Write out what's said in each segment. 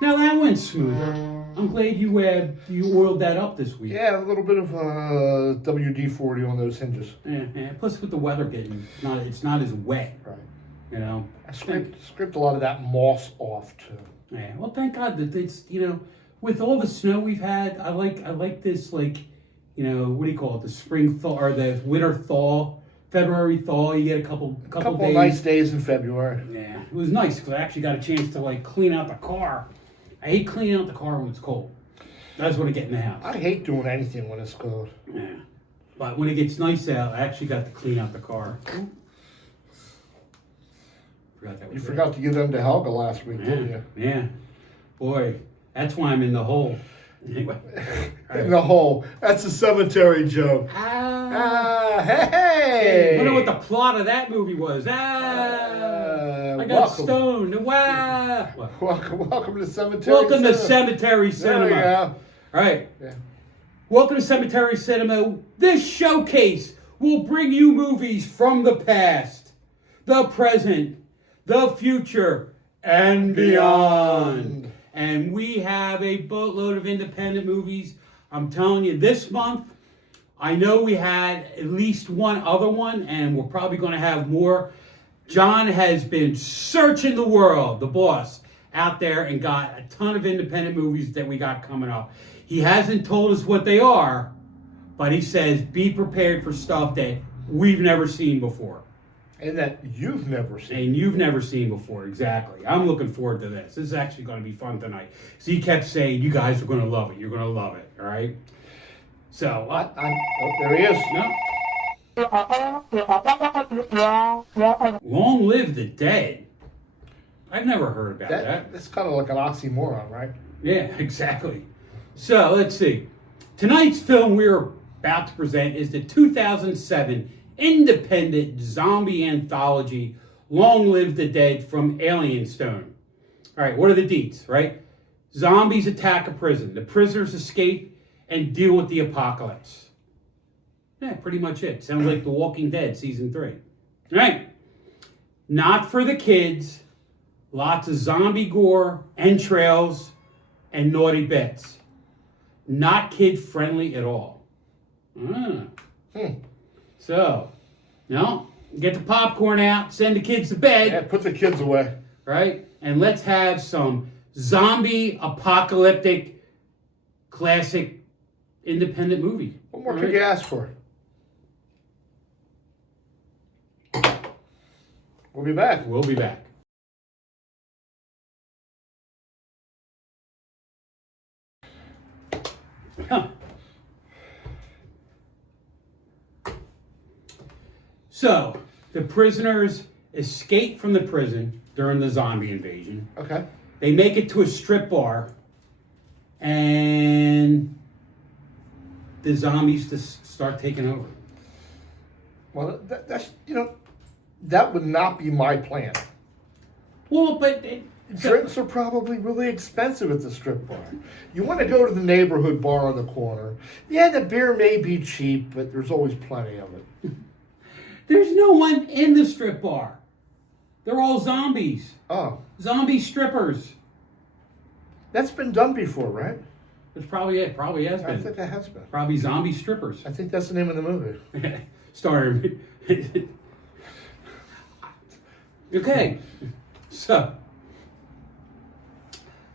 Now that went smoother. I'm glad you oiled that up this week. Yeah, a little bit of WD-40 on those hinges. Yeah. Plus, with the weather getting, it's not as wet. Right. You know. I scraped a lot of that moss off too. Yeah. Well, thank God that it's with all the snow we've had. I like this what do you call it? The spring thaw or the winter thaw, February thaw. You get a couple days. Nice days in February. Yeah, it was nice because I actually got a chance to clean out the car. I hate cleaning out the car when it's cold. I just want to get in the house. I hate doing anything when it's cold. Yeah. But when it gets nice out, I actually got to clean out the car. You forgot to give them to Helga last week, didn't you? Yeah. Boy, that's why I'm in the hole. Anyway. In the hole. That's a cemetery joke. Hey! I wonder what the plot of that movie was. I got stoned. Wow. Welcome to Cemetery Welcome Cinema. to Cemetery Cinema. There you go. All right. Yeah. Welcome to Cemetery Cinema. This showcase will bring you movies from the past, the present, the future, and beyond. And we have a boatload of independent movies. I'm telling you, this month, I know we had at least one other one, and we're probably going to have more. John has been searching the world, the boss, out there and got a ton of independent movies that we got coming up. He hasn't told us what they are, but he says be prepared for stuff that we've never seen before. And that you've never seen. And you've never seen before, exactly. I'm looking forward to this. This is actually going to be fun tonight. So he kept saying, you guys are going to love it. You're going to love it, all right? So, there he is. No. Long Live the Dead. I've never heard about that. That's kind of like an oxymoron, right? Yeah, exactly. So, let's see. Tonight's film we're about to present is the 2007 independent zombie anthology, Long Live the Dead from Alien Stone. All right, what are the deets, right? Zombies attack a prison. The prisoners escape and deal with the apocalypse. Yeah, pretty much it. Sounds like The Walking Dead Season 3. All right. Not for the kids. Lots of zombie gore, entrails, and naughty bits. Not kid-friendly at all. So, get the popcorn out, send the kids to bed. Yeah, put the kids away. Right? And let's have some zombie apocalyptic classic independent movie. What more could you ask for? We'll be back. We'll be back. So, the prisoners escape from the prison during the zombie invasion. Okay. They make it to a strip bar, and the zombies just start taking over. Well, that's that would not be my plan. Well, but drinks are probably really expensive at the strip bar. You want to go to the neighborhood bar on the corner. Yeah, the beer may be cheap, but there's always plenty of it. There's no one in the strip bar. They're all zombies. Oh. Zombie strippers. That's been done before, right? That's probably it. Probably has been. I think it has been. Probably zombie strippers. I think that's the name of the movie. Starring. Okay. So,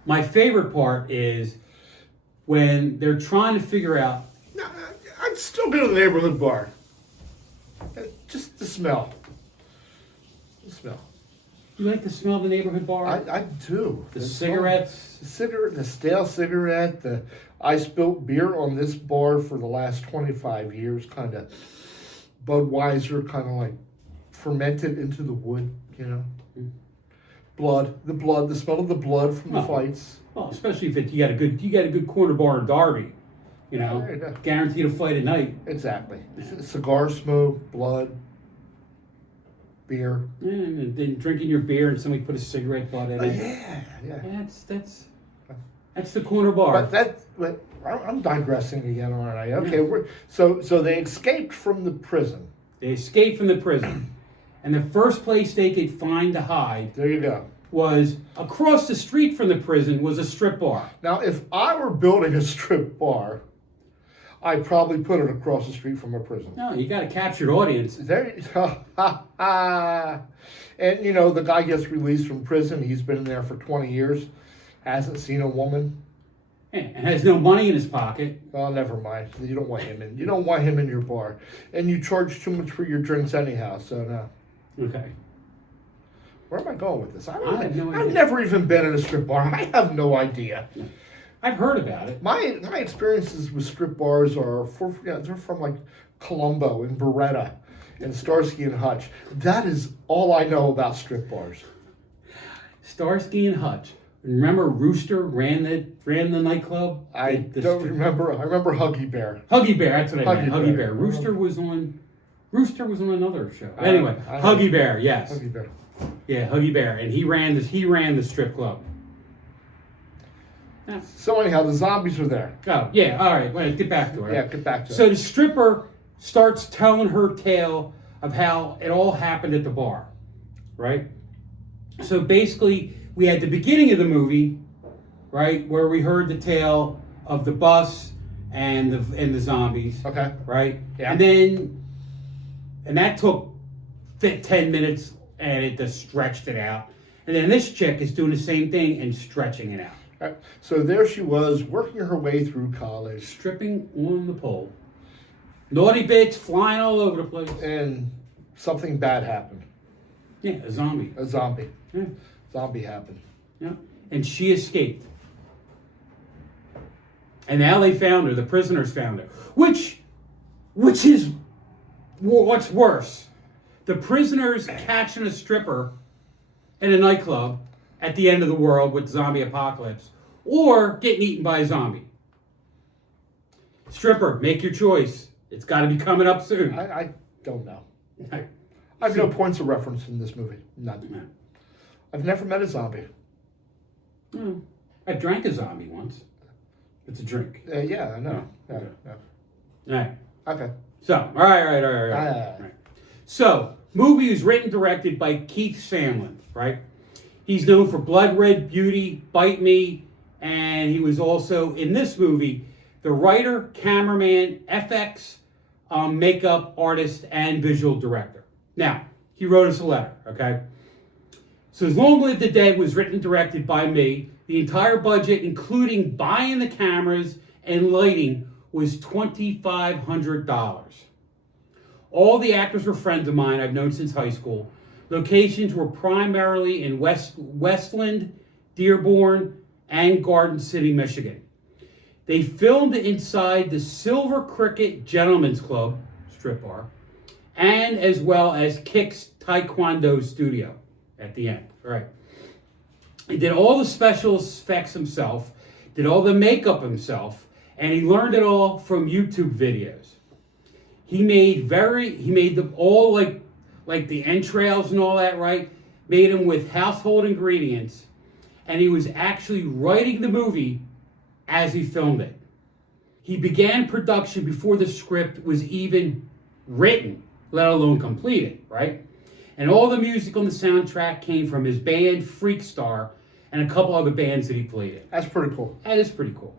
my favorite part is when they're trying to figure out. No, I'd still go to the neighborhood bar. Just the smell. The smell. You like the smell of the neighborhood bar? I do. The cigarettes? The stale cigarette. I spilt beer on this bar for the last 25 years, kind of Budweiser, kind of like fermented into the wood, Blood, the smell of the blood from the fights. Well, especially if you got a good corner bar in Darby, There you go. Guaranteed a fight at night. Exactly. Cigar smoke, blood, beer. Yeah, and then drinking your beer and somebody put a cigarette butt in it. Yeah. That's the corner bar. But I'm digressing again, aren't I? Okay. So they escaped from the prison. They escape from the prison, And the first place they could find to hide There you go. was across the street from the prison was a strip bar. Now, if I were building a strip bar, I'd probably put it across the street from a prison. No, you got to capture the audience. There, and you know, the guy gets released from prison. He's been in there for 20 years, hasn't seen a woman. Yeah, and has no money in his pocket. Oh, never mind. You don't want him in. You don't want him in your bar, and you charge too much for your drinks anyhow. So no. Okay. Where am I going with this? I have no idea. I've never even been in a strip bar. I have no idea. I've heard about it. My experiences with strip bars are they're from like Colombo and Beretta and Starsky and Hutch. That is all I know about strip bars. Starsky and Hutch. Remember Rooster ran the nightclub? I don't remember. I remember Huggy Bear. Huggy Bear, that's what I meant. Huggy Huggy Bear. Bear. Rooster was on another show. Anyway, Huggy Bear, yes. Huggy Bear. Yeah, Huggy Bear. And he ran the strip club. So anyhow, the zombies are there. Oh, yeah, all right. Wait, get back to it. Yeah, get back to it. So the stripper starts telling her tale of how it all happened at the bar, right? So basically, we had the beginning of the movie, right, where we heard the tale of the bus and the zombies. Okay. Right? Yeah. And that took 10 minutes, and it just stretched it out. And then this chick is doing the same thing and stretching it out. Right. So there she was, working her way through college. Stripping on the pole. Naughty bits flying all over the place. And something bad happened. Yeah, a zombie. A zombie. Yeah. Zombie happened. Yeah. And she escaped. And now they found her. The prisoners found her. Which is what's worse. The prisoners catching a stripper in a nightclub at the end of the world with zombie apocalypse, or getting eaten by a zombie. Stripper, make your choice. It's got to be coming up soon. I don't know. I have no points of reference in this movie. None. No. I've never met a zombie. No. I drank a zombie once. It's a drink. Yeah, I know. Yeah. All right. Okay. So, all right. So, movie was written and directed by Keith Sandlin, right? He's known for Blood Red Beauty, Bite Me, and he was also, in this movie, the writer, cameraman, FX, makeup artist, and visual director. Now, he wrote us a letter, okay? So, Long Live the Dead was written and directed by me. The entire budget, including buying the cameras and lighting, was $2,500. All the actors were friends of mine I've known since high school. Locations were primarily in Westland, Dearborn, and Garden City, Michigan. They filmed inside the Silver Cricket Gentlemen's Club, strip bar, and as well as Kick's Taekwondo studio at the end. All right. He did all the special effects himself, did all the makeup himself, and he learned it all from YouTube videos. He made them all like the entrails and all that, right? Made them with household ingredients, and he was actually writing the movie as he filmed it. He began production before the script was even written, let alone completed, right? And all the music on the soundtrack came from his band Freakstar and a couple other bands that he played in. That's pretty cool. That is pretty cool.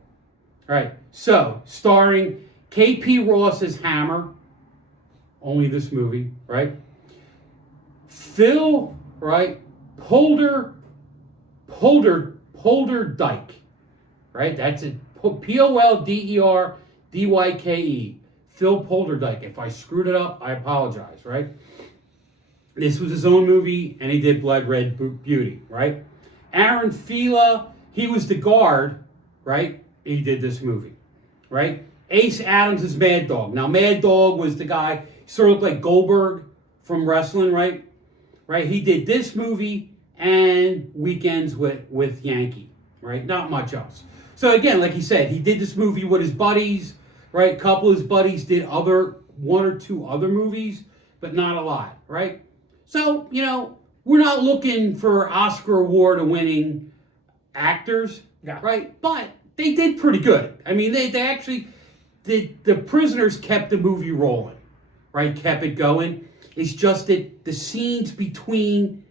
All right, so starring K.P. Ross as Hammer, only this movie, right? Phil, right? Polder Dyke, right? That's it. Polderdyke. Phil Polderdyke. If I screwed it up, I apologize, right? This was his own movie, and he did Blood Red Beauty, right? Aaron Fila, he was the guard, right? He did this movie, right? Ace Adams is Mad Dog. Now, Mad Dog was the guy, sort of looked like Goldberg from wrestling, right? Right? He did this movie and Weekends with Yankee, right? Not much else. So again, like he said, he did this movie with his buddies, right? A couple of his buddies did one or two other movies, but not a lot, right? So, we're not looking for Oscar Award winning actors, right? But they did pretty good. I mean, they actually, the prisoners kept the movie rolling, right? Kept it going. It's just that the scenes between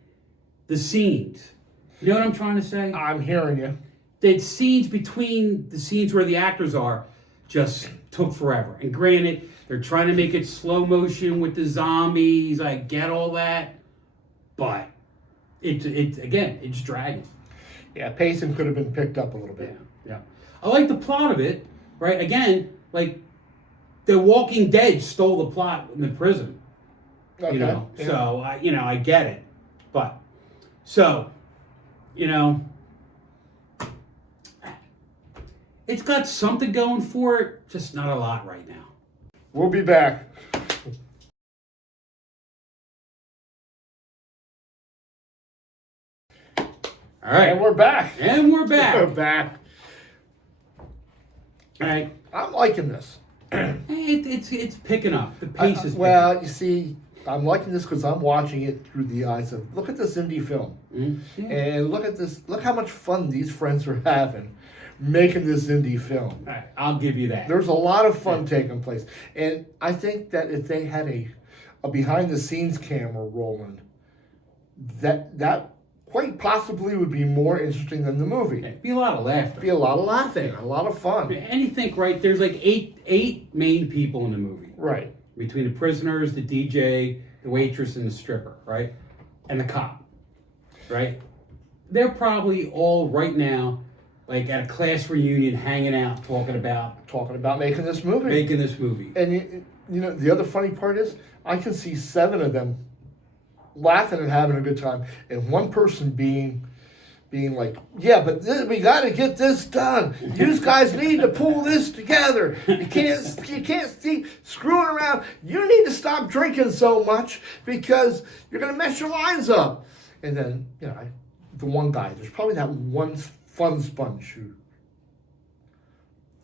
the scenes. You know what I'm trying to say? I'm hearing you. The scenes between the scenes where the actors are just took forever. And granted, they're trying to make it slow motion with the zombies. I get all that. But it's dragging. Yeah, pacing could have been picked up a little bit. Yeah. I like the plot of it, right? Again, like The Walking Dead stole the plot in the prison. Okay. You know, yeah. so I get it. But so, it's got something going for it, just not a lot right now. We'll be back. All right. And we're back. We're back. We're back. All right. I'm liking this. It's picking up. The pace is picking well, up. you see, I'm liking this because I'm watching it through the eyes of, look at this indie film. Mm-hmm. Yeah. And look at this, look how much fun these friends are having making this indie film. All right, I'll give you that. There's a lot of fun taking place. And I think that if they had a behind-the-scenes camera rolling, that quite possibly would be more interesting than the movie. It'd be a lot of laughter. Be a lot of laughing, a lot of fun. And you think, right, there's like eight main people in the movie. Right. Between the prisoners, the DJ, the waitress, and the stripper, right? And the cop, right? They're probably all right now, like at a class reunion, hanging out, talking about making this movie. And you know, the other funny part is, I can see 7 of them laughing and having a good time, and one person being like, yeah, but we got to get this done. You guys need to pull this together. You can't keep screwing around. You need to stop drinking so much because you're going to mess your lines up. And then, the one guy, there's probably that one fun sponge who,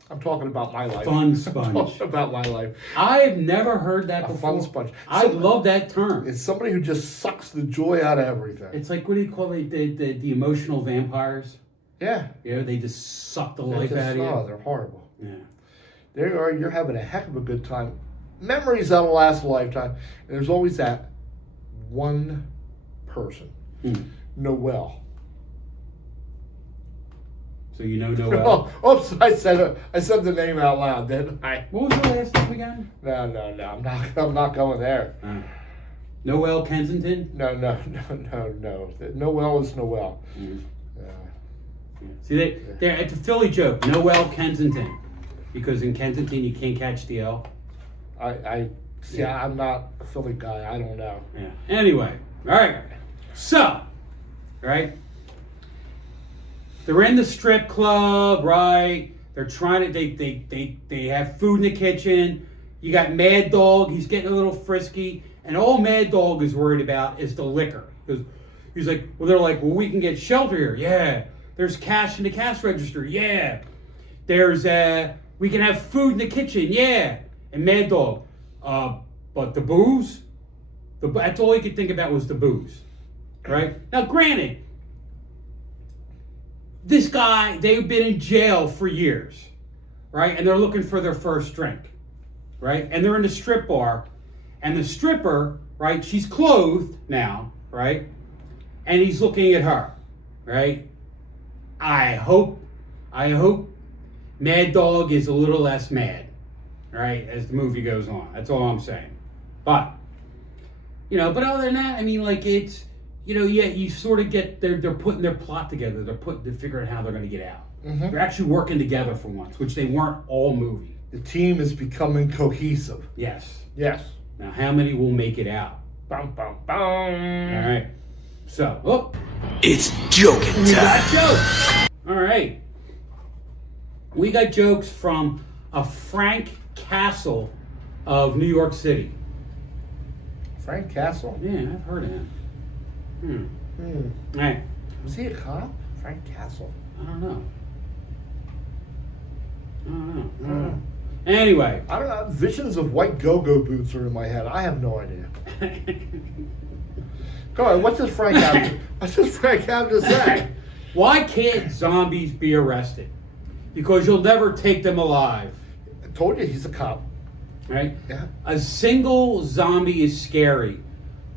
I'm talking about my life. Fun sponge. I'm talking about my life. I've never heard that before. Fun sponge. I love that term. It's somebody who just sucks the joy out of everything. It's like, what do you call it? The emotional vampires? Yeah. They just suck the life out of you. Oh, they're horrible. Yeah. There you are, you're having a heck of a good time. Memories that'll last a lifetime. And there's always that one person. Noelle. So you know Noelle? Oh, oops, I said the name out loud, didn't I? What was the last name again? No, I'm not going there. Noelle Kensington? No. Noelle is Noelle. See, it's a Philly joke. Noelle Kensington. Because in Kensington you can't catch the L. I'm not a Philly guy. I don't know. Yeah. Anyway, all right. So, all right. They're in the strip club, right? They're trying to. They have food in the kitchen. You got Mad Dog. He's getting a little frisky, and all Mad Dog is worried about is the liquor. Because he's like, they're like, we can get shelter here. Yeah. There's cash in the cash register. Yeah. There's we can have food in the kitchen. Yeah. And Mad Dog, but the booze. That's all he could think about was the booze, right? Now, granted. This guy, they've been in jail for years, right? And they're looking for their first drink, right? And they're in the strip bar, and the stripper, right? She's clothed now, right? And he's looking at her, right? I hope Mad Dog is a little less mad, right? As the movie goes on. That's all I'm saying. But, but other than that, I mean, like it's, you sort of get, they're putting their plot together. They're figuring out how they're going to get out. Mm-hmm. They're actually working together for once, which they weren't all movie. The team is becoming cohesive. Yes. Now, how many will make it out? Bum, bum, bum. All right. So, it's joking time. We got jokes. All right. We got jokes from a Frank Castle of New York City. Frank Castle? Yeah, I've heard of him. All right. Was he a cop? Frank Castle. I don't know. Anyway. I don't know. Visions of white go-go boots are in my head. I have no idea. Come on, what's this Frank have to say? Why can't zombies be arrested? Because you'll never take them alive. I told you he's a cop. Right? Yeah. A single zombie is scary,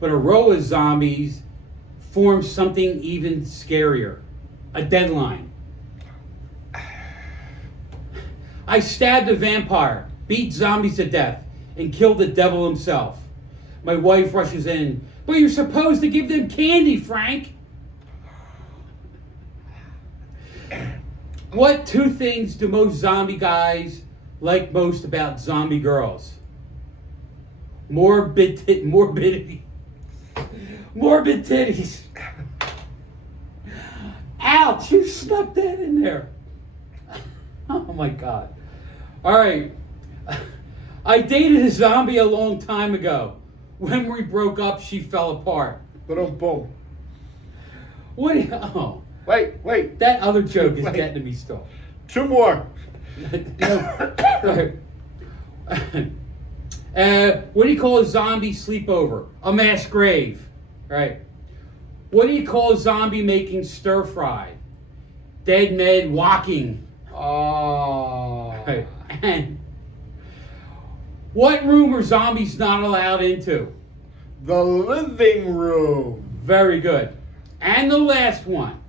But a row of zombies forms something even scarier. A deadline. I stabbed a vampire, beat zombies to death, and killed the devil himself. My wife rushes in. But you're supposed to give them candy, Frank. What two things do most zombie guys like most about zombie girls? Morbidity. Morbid titties. Ouch, you snuck that in there. Oh my God. All right. I dated a zombie a long time ago. When we broke up, she fell apart. Boom. What? Oh. Wait. That other joke is getting to me still. Two more. What do you call a zombie sleepover? A mass grave. Right. What do you call a zombie making stir fry? Dead men walking. Oh. Right. And what room are zombies not allowed into? The living room. Very good. And the last one.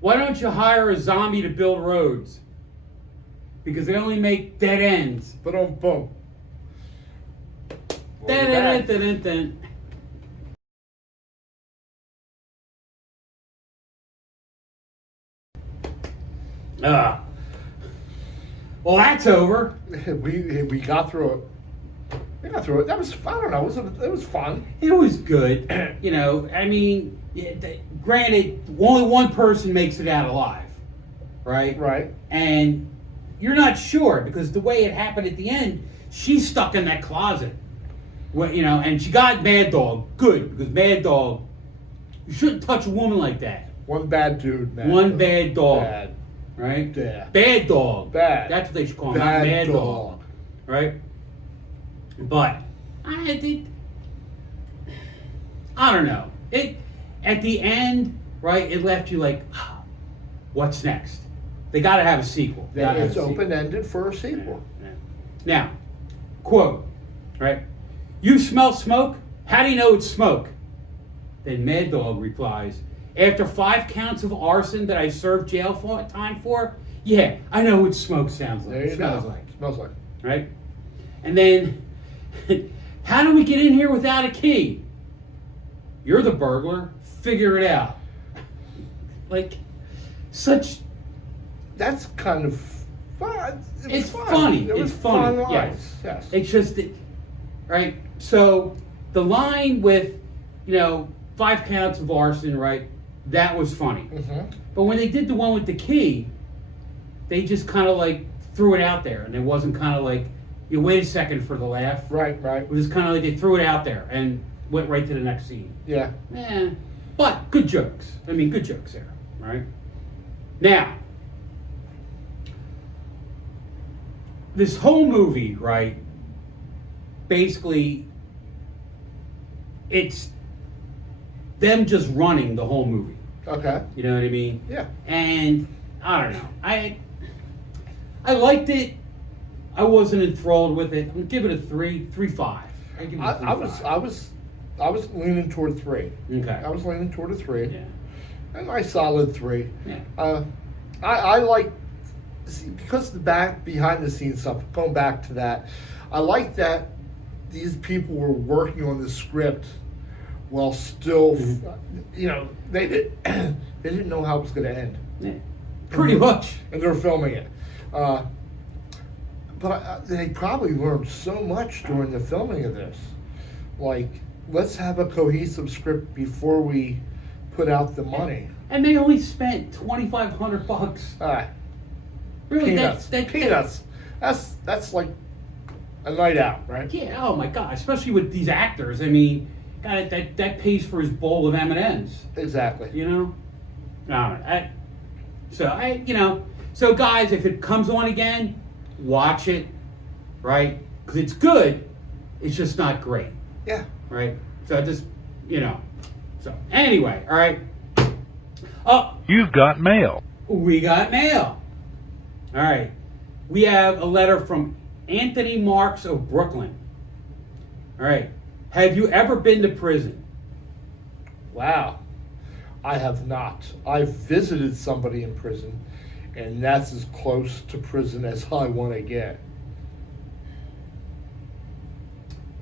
Why don't you hire a zombie to build roads? Because they only make dead ends. Boom. Dun. Well, that's over. We got through it. That was, I don't know, it was fun. It was good. I mean, granted, only one person makes it out alive, right? Right. And you're not sure because the way it happened at the end, she's stuck in that closet. Well, and she got Mad Dog. Good, because Mad Dog, you shouldn't touch a woman like that. One bad dude, man. One bad dog. Bad. Right? Yeah. Bad dog. Bad. That's what they should call him, Bad not Mad dog. Dog. Right? But I don't know. It at the end, right? It left you like, what's next? They got to have a sequel. It's open-ended for a sequel. Yeah. Now, quote, right? You smell smoke? How do you know it's smoke? Then Mad Dog replies, after 5 counts of arson that I served jail time for, yeah, I know what smoke sounds like. There you Smells go. like. Smells like. Right? And then, how do we get in here without a key? You're the burglar. Figure it out. Like, such... That's kind of fun. It's funny. It's funny. Fun lines. Yes. It's just, right? So, the line with, 5 counts of arson, right? That was funny. Mm-hmm. But when they did the one with the key, they just kind of like threw it out there. And it wasn't kind of like, you wait a second for the laugh. Right. It was kind of like they threw it out there and went right to the next scene. Yeah. But good jokes. I mean, good jokes there, right? Now, this whole movie, right, basically, it's them just running the whole movie. Okay. You know what I mean? Yeah. And I don't know. I liked it. I wasn't enthralled with it. I'm gonna give it a 3.5. I give it a 3.5. I was leaning toward 3. Okay. I was leaning toward a 3. Yeah. A nice solid 3. Yeah. I like, because the behind the scenes stuff, going back to that, I like that these people were working on the script while still, they didn't know how it was going to end. Yeah. Pretty much. And they're filming it. But they probably learned so much during the filming of this. Like, let's have a cohesive script before we put out the money. And they only spent $2,500. Really, peanuts. Peanuts. That's like a night out, right? Yeah. Oh my God! Especially with these actors. I mean, God, that pays for his bowl of M&Ms. Exactly. So guys, if it comes on again, watch it, right? Because it's good. It's just not great. Yeah. Right. So just So anyway, all right. Oh, you've got mail. We got mail. All right. We have a letter from Anthony Marks of Brooklyn. All right. Have you ever been to prison? Wow. I have not. I've visited somebody in prison, and that's as close to prison as I want to get.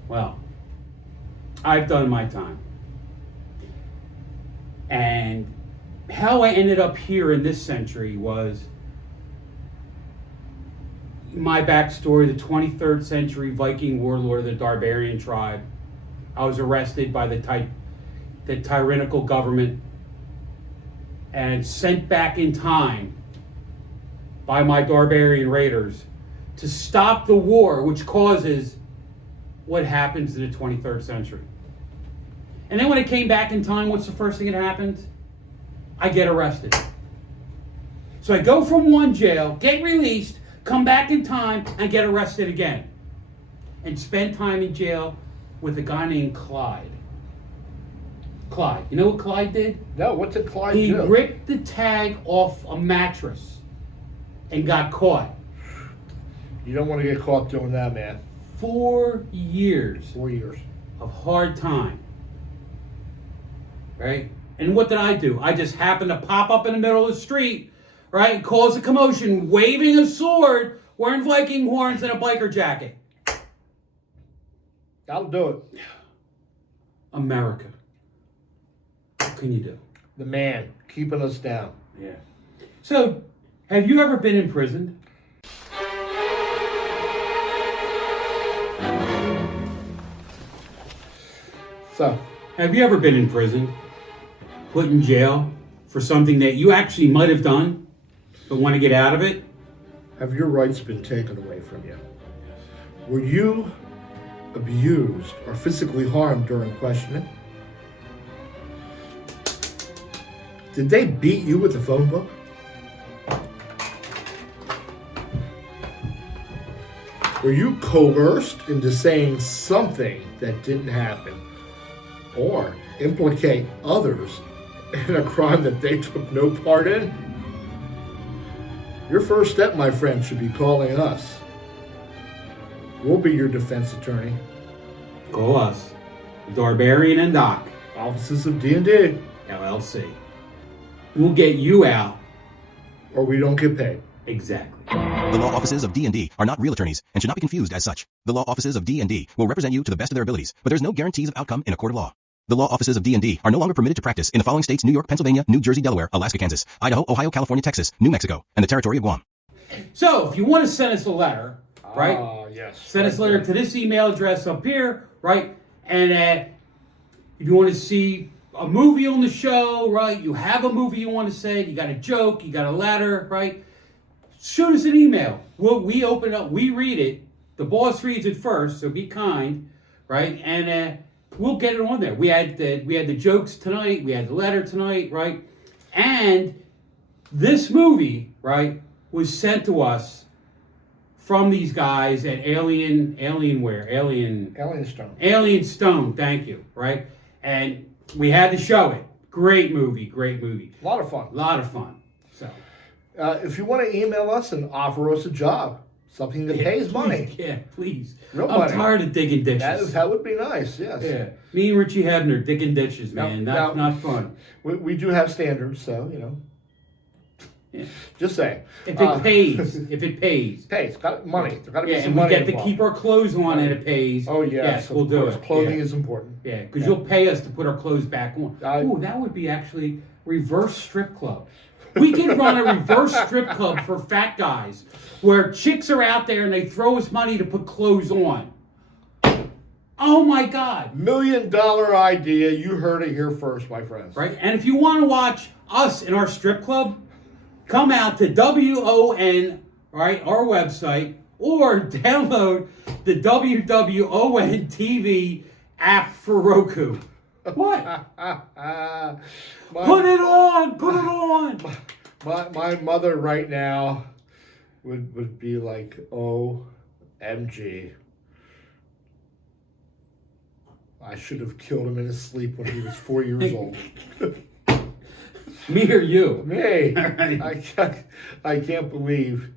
Well, I've done my time. And how I ended up here in this century was my backstory, the 23rd century Viking warlord of the Darbarian tribe. I was arrested by the tyrannical government and sent back in time by my Darbarian raiders to stop the war which causes what happens in the 23rd century. And then when I came back in time, what's the first thing that happens? I get arrested. So I go from one jail, get released, come back in time, and get arrested again. And spend time in jail with a guy named Clyde. Clyde. You know what Clyde did? No, what's a Clyde He do? ripped the tag off a mattress and got caught. You don't want to get caught doing that, man. 4 years 4 years. of hard time. Right? And what did I do? I just happened to pop up in the middle of the street, right, and cause a commotion, waving a sword, wearing Viking horns and a biker jacket. That'll do it. America. What can you do? The man keeping us down. Yeah. So, have you ever been imprisoned? So, Have you ever been in prison, put in jail for something that you actually might have done, but want to get out of it? have your rights been taken away from you? Were you abused or physically harmed during questioning? Did they beat you with the phone book? Were you coerced into saying something that didn't happen? Or implicate others in a crime that they took no part in? Your first step, my friend, should be calling us. We'll be your defense attorney. Call us. Darbarian and Doc, Offices of D&D. LLC. We'll get you out. Or we don't get paid. Exactly. The law offices of D&D are not real attorneys and should not be confused as such. The law offices of D&D will represent you to the best of their abilities, but there's no guarantees of outcome in a court of law. The law offices of D&D are no longer permitted to practice in the following states: New York, Pennsylvania, New Jersey, Delaware, Alaska, Kansas, Idaho, Ohio, California, Texas, New Mexico, and the territory of Guam. So, if you want to send us a letter, right? Yes. Send us a letter to this email address up here, right? And if you want to see a movie on the show, right? You have a movie you want to say, you got a joke, you got a letter, right? Shoot us an email. We open it up, we read it. The boss reads it first, so be kind, right? And we'll get it on there. We had the jokes tonight, we had the letter tonight, right? And this movie, right, was sent to us from these guys at Alien Stone, thank you, right? And we had to show it. Great movie. A lot of fun. So, if you want to email us and offer us a job, something that pays money. Yeah, please. Real I'm money. tired of digging ditches. That would be nice, yes. Yeah. Me and Richie Hebner digging ditches, man. Now- Not fun. We do have standards, so, you know. Yeah. Just saying. If it pays. If it pays. Pays. Got money. There got to be Yeah, some and we money get to involved. keep our clothes on and it pays. Oh, yes. Yes, of we'll do course. it. Clothing Yeah. is important. Yeah, because you'll pay us to put our clothes back on. Ooh, that would be actually reverse strip club. We can run a reverse strip club for fat guys where chicks are out there and they throw us money to put clothes on. Oh my God. $1 million idea. You heard it here first, my friends. Right? And if you want to watch us in our strip club, come out to WON, right, our website, or download the WWON-TV app for Roku. What? Put it on! My mother right now would be like, OMG. I should have killed him in his sleep when he was 4 years old. Me or you? Me. All right. I can't believe.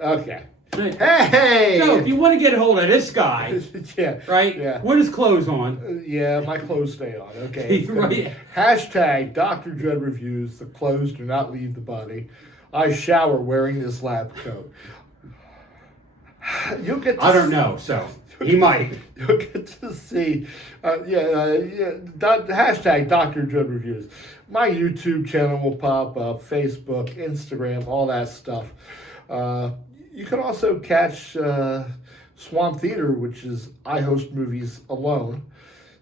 Okay. Hey! So if you want to get a hold of this guy, Yeah. right? Yeah. With his clothes on. Yeah, my clothes stay on. Okay. Right. Hashtag Dr. Dread Reviews. The clothes do not leave the body. I shower wearing this lab coat. You'll get. I don't know. So he might. You'll get to see. Hashtag Dr. Dread Reviews. My YouTube channel will pop up. Facebook, Instagram, all that stuff. You can also catch Swamp Theater, which is I host movies alone,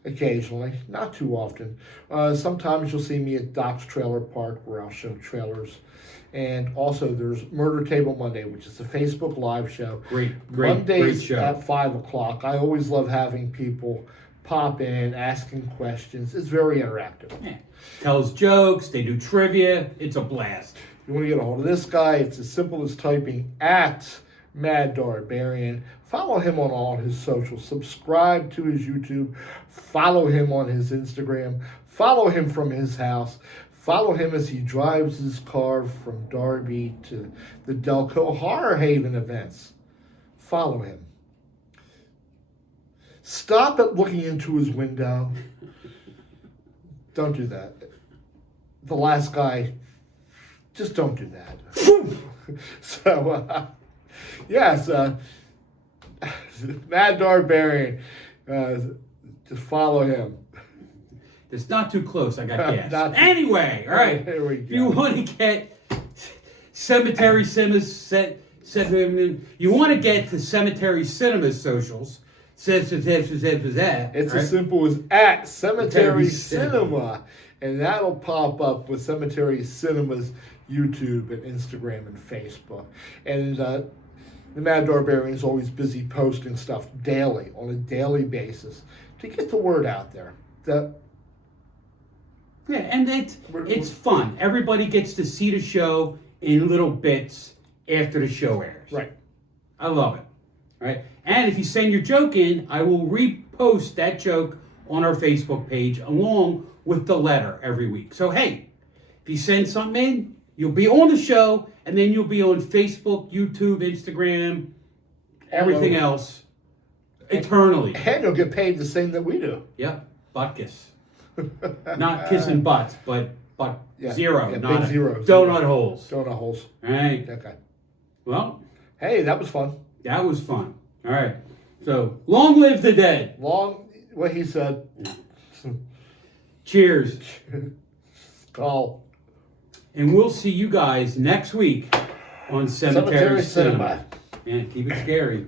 occasionally, not too often. Sometimes you'll see me at Doc's Trailer Park, where I'll show trailers. And also there's Murder Table Monday, which is a Facebook live show. Great Mondays show. at 5 o'clock. I always love having people pop in, asking questions. It's very interactive. Yeah. Tells jokes. They do trivia. It's a blast. You want to get a hold of this guy, it's as simple as typing at Mad Darbarian. Follow him on all his socials. Subscribe to his YouTube. Follow him on his Instagram. Follow him from his house. Follow him as he drives his car from Darby to the Delco Horror Haven events. Follow him. Stop at looking into his window. Don't do that. The last guy, just don't do that. So, yes, Mad Darbarian. Just follow him. It's not too close, I got gas. Anyway, all right. There we go. If you want to get Cemetery Cinemas, you want to get to Cemetery Cinemas socials. It's as simple as at Cemetery Cinema. And that'll pop up with Cemetery Cinema's YouTube and Instagram and Facebook. And the Mad Darbarian is always busy posting stuff daily, on a daily basis, to get the word out there. Yeah, and it's fun. Everybody gets to see the show in little bits after the show airs. Right. I love it. Right? And if you send your joke in, I will repost that joke on our Facebook page along with the letter every week. So, hey, if you send something in, you'll be on the show, and then you'll be on Facebook, YouTube, Instagram, everything else, eternally. And you'll get paid the same that we do. Yep, butt kiss. Not kissing butts, but zero. Yeah, not big zeros. Donut holes. Donut holes. All right. Okay. Well, hey, that was fun. that was fun. All right. So, long live the dead. Long, what he said. Cheers. Call. And we'll see you guys next week on Cemetery Cinema. Cinema. Yeah, keep it scary.